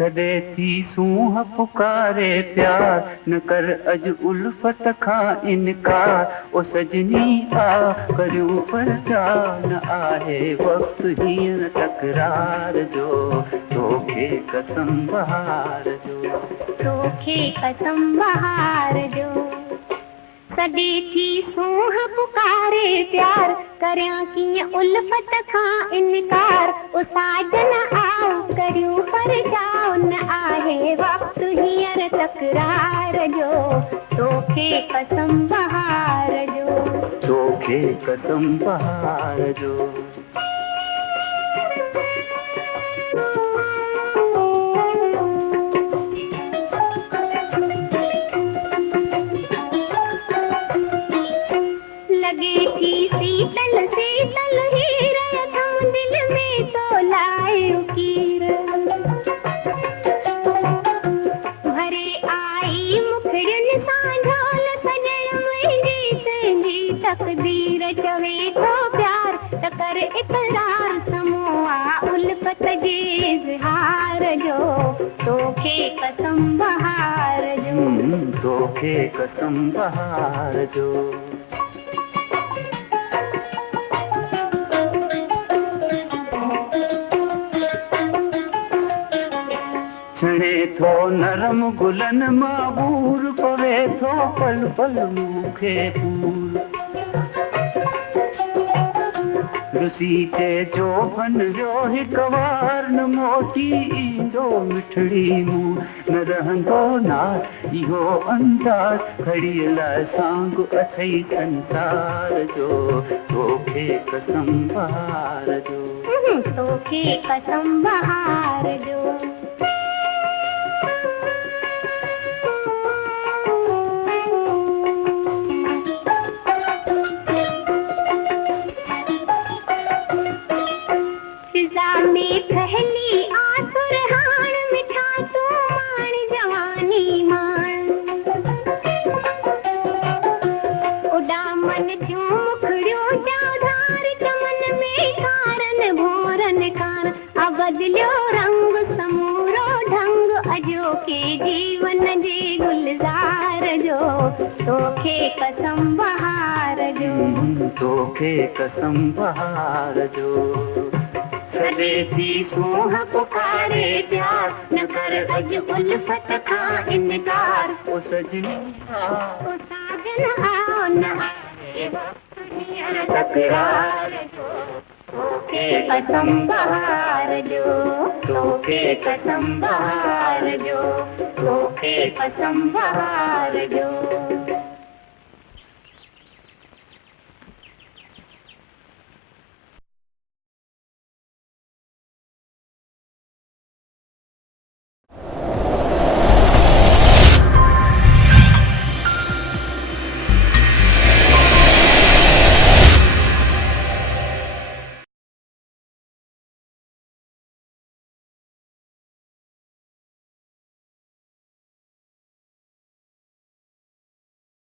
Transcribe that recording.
सॾे थी सूंह पुकारे प्यार न कर अॼु उल्फत खां इनकार ओ सजनी आ करियूं पर जा न आहे वक़्तु हींअर तकरार जो तोखे कसम बहार जो तोखे कसम बहार जो सॾे थी सूंह पुकारे प्यार करियां कीअं उल्फत खां इनकार ओ साजन आओ करियूं पर जाओ न आहे वक़्तु हींअर तकरार जो तोखे कसम बहार जो तोखे कसम बहार जो लगे थी शीतल शीतल हीर थम दिल में तो लाए उकीर भरे आई मुखड़ियुनि सां ढोल सजण मुंहिंजी तुंहिंजी तक़दीर चवे थो प्यार त कर इक़रार समूआ उल्फत जे इज़हार जो तोखे कसम बहार जो तोखे कसम बहार जो छणे थो नरम गुलन मां बूर पवे थो पल पल मूंखे पूर रुसी चइजो फन जो हिकु वार न मोटी ईंदो मिठड़ी मूं न रहंदो नास इहो अंदाज़ खड़ीअ लाइ सांग अथई संसार जो तोखे कसम बहार जो तोखे कसम बहार जो में पहली आसुर हाण मिठा तू मान जवानी मान उड़ा मन जूं मुखड़ियों जाधार चमन में कारन भोरन कार बदलियो रंग समूरो ढंग अजो के जीवन जे गुलजार जो तोखे कसम बहार जो तोखे कसम बहार जो सॾे थी सूंह पुकारे प्यार न कर अॼु उल्फत खां इनकार ओ सजनी ओ साजन आओ न आहे वक़्तु हींअर तकरार जो तोखे कसम बहार जो तोखे कसम बहार जो तोखे कसम बहार जो